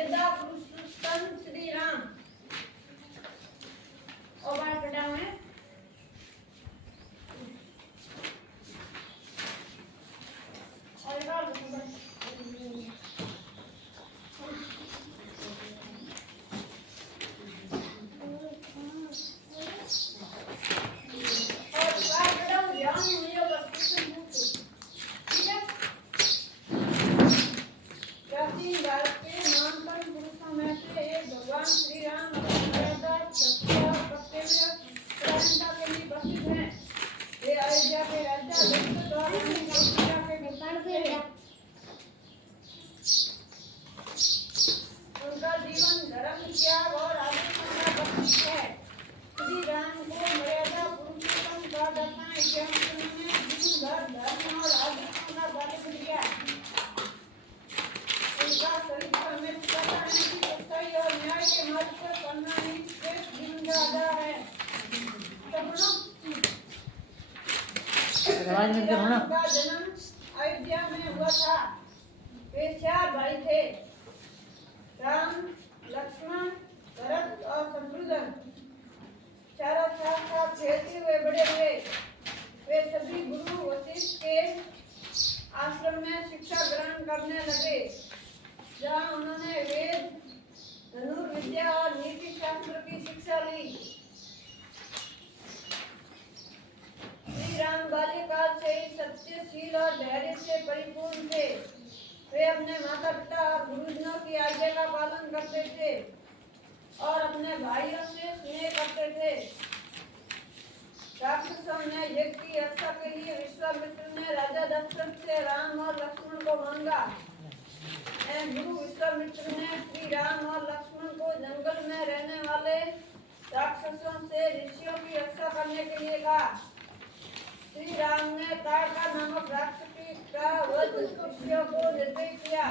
मर्यादा पुरुषोत्तम श्री राम और बार बेटा में और बार उनका जीवन धर्म त्याग और आजीवन का प्रतीक है। श्री राम को मर्यादा पुरुषोत्तम कहा जाता है क्योंकि उन्होंने जीवन भर धर्म और आजीवन का पालन किया। उनका चरित्र हमें सिखाता है कि सच्चाई और न्याय के मार्ग पर चलना ही श्रेष्ठ जीवन का आधार है। राम का जन्म अयोध्या में हुआ था। वे 4 भाई थे, राम, लक्ष्मण, भरत और शत्रुघ्न। चारों साथ खेलते हुए बड़े हुए। वे सभी गुरु वशिष्ठ के आश्रम में शिक्षा ग्रहण करने लगे, जहाँ उन्होंने वेद, धनुर्विद्या और नीति शास्त्र की शिक्षा ली। श्री राम बाल्यकाल से ही सत्यशील और धैर्य से परिपूर्ण थे। वे अपने माता पिता और गुरुजनों की आज्ञा का पालन करते थे और अपने भाइयों से स्नेह करते थे। राक्षसों ने यज्ञ की रक्षा के लिए विश्वामित्र ने राजा दशरथ से राम और लक्ष्मण को मांगा। गुरु विश्वामित्र ने श्री राम और लक्ष्मण को जंगल में रहने वाले राक्षसों से ऋषियों की रक्षा करने के लिए कहा। श्री राम ने ताड़का नामक राक्षसी का वध ऋषियों को निर्देश दिया।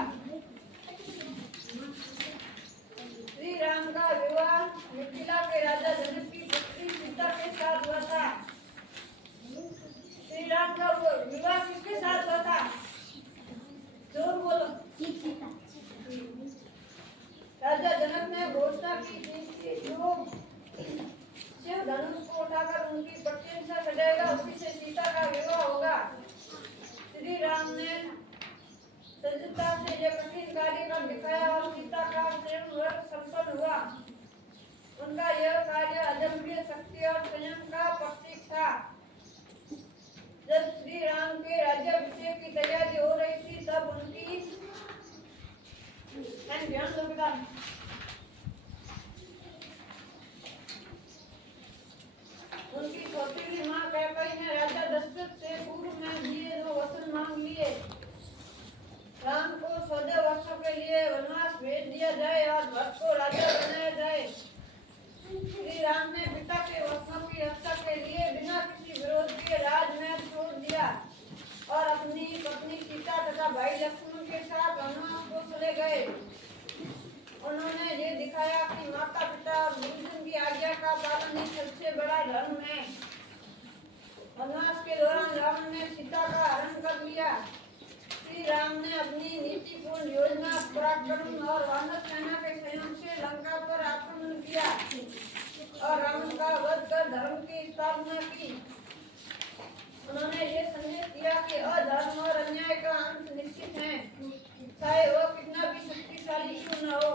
श्री राम का विवाह मिथिला के राजा जनक की पुत्री सीता के साथ हुआ था। श्री राम का विवाह किसके साथ हुआ था? जोर बोलो। राजा जनक ने घोषणा की थी कि जो शिव धनुष को उठाकर उनकी पत्नी से सजाएगा उसी से सीता का विवाह होगा। श्री राम ने सजता से यह कठिन कार्य कर दिखाया और सीता का स्वयंवर सफल हुआ। उनका यह कार्य अदम्य शक्ति और संयम का प्रतीक था। जब श्री राम के राज्याभिषेक की तैयारी हो रही थी तब उनकी सौतेली मां कैकेयी ने राजा दशरथ से पूर्व में दिए 2 वचन मांग लिए। राम को 14 वर्षों के लिए वनवास भेज दिया जाए और भरत को राजा बनाया जाए। श्री राम ने पिता के वचनों की रक्षा के लिए बिना किसी विरोध के राजमहल छोड़ दिया और अपनी पत्नी सीता तथा भाई लक्ष्मण के साथ वनवास को चले गए। उन्होंने ये दिखाया कि माता पिता और गुरुजन की आज्ञा का पालन ही सबसे बड़ा धर्म है। वनवास के दौरान रावण ने सीता का हरण कर लिया। श्री राम ने अपनी नीतिपूर्ण योजना, पराक्रम और वानर सेना के संयोग से लंका पर आक्रमण किया और रावण का वध कर धर्म की स्थापना की। उन्होंने ये संदेश दिया कि अधर्म और अन्याय का अंत निश्चित है, चाहे वह कितना भी शक्तिशाली क्यों न हो।